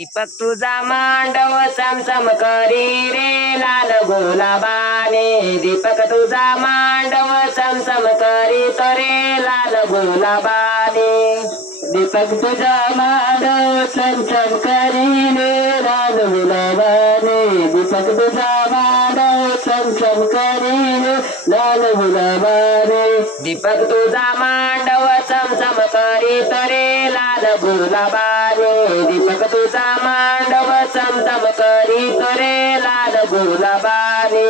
दीपक तुझा मांडव चमचम करी रे लाल गुलाबाने। दीपक तुझा मांडव चमचम करी रे लाल गुलाबाने। दीपक तुझा मांडव चमचम करी रे लाल गुलाबाने। दीपक तुझा मांडव चमचम करी रे लाल गुलाबाने। दीपक तुझा मांडव चमचम करी रे लाल गुलाबाने। दीपक तुझा मांडव चमचम करी रे लाल गुलाबाने।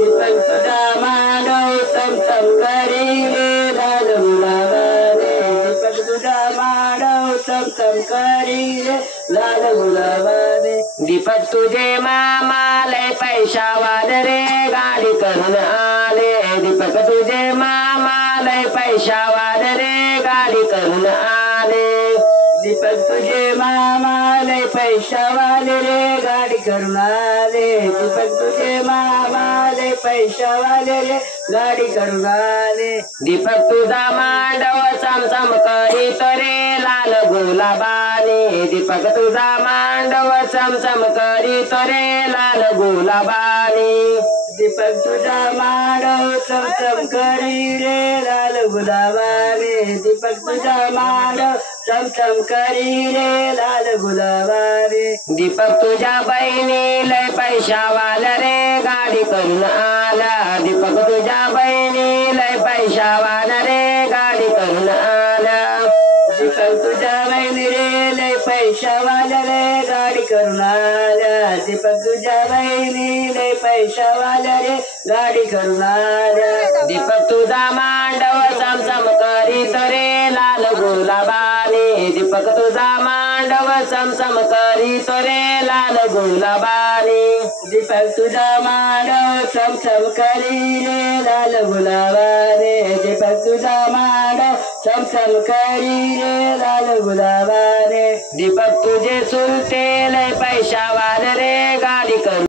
दीपक तुझा मांडव चमचम करी रे लाल गुलाबाने। दीपक तुझा मांडव चमचम करी रे लाल गुलाबाने। दीपक तुझे मामा लय पैशावाले रे गाडी करून आले। दीपक तुझे मामा लय पैशावाले रे गाडी करून आले। दीपक तुझे मामा लय पैशावाले रे गाडी करून आले। दीपक तुझे मामा लय पैशावाले रे गाडी करून आले। दीपक तुझा मांडव चमचम करीत रे लाल गुलाबाने। दीपक तुझा मांडव चमचम करीत रे लाल गुलाबाने। दीपक तुझा मांडव चमचम करी रे लाल गुलाबाने। दीपक तुझा मांडव चमचम करी रे लाल गुलाबाने। दीपक तुझ्या बहिणी लय पैशावाला रे गाडी करून आला। दीपक तुझ्या बहिणी लय पैशावाला रे गाडी करून आला। दीपक तुझ्या बहिणी रे लय पैशावाला रे गाडी करून आल्या। दीपक तुझ्या बहिणी लय पैशावाला रे गाडी करून आल्या। दीपक तुझा मांडव चमचम करीत रे लाल गुलाबाने। दीपक तुझा मांडव चमचम करीत रे लाल गुलाबाने। दीपक तुझा मांडव चमचम करी रे लाल गुलाबाने। दीपक तुझा मांडव चमचम करी रे लाल गुलाबाने। दीपक तुझे चुलते लय पैशावाले रे गाडी करून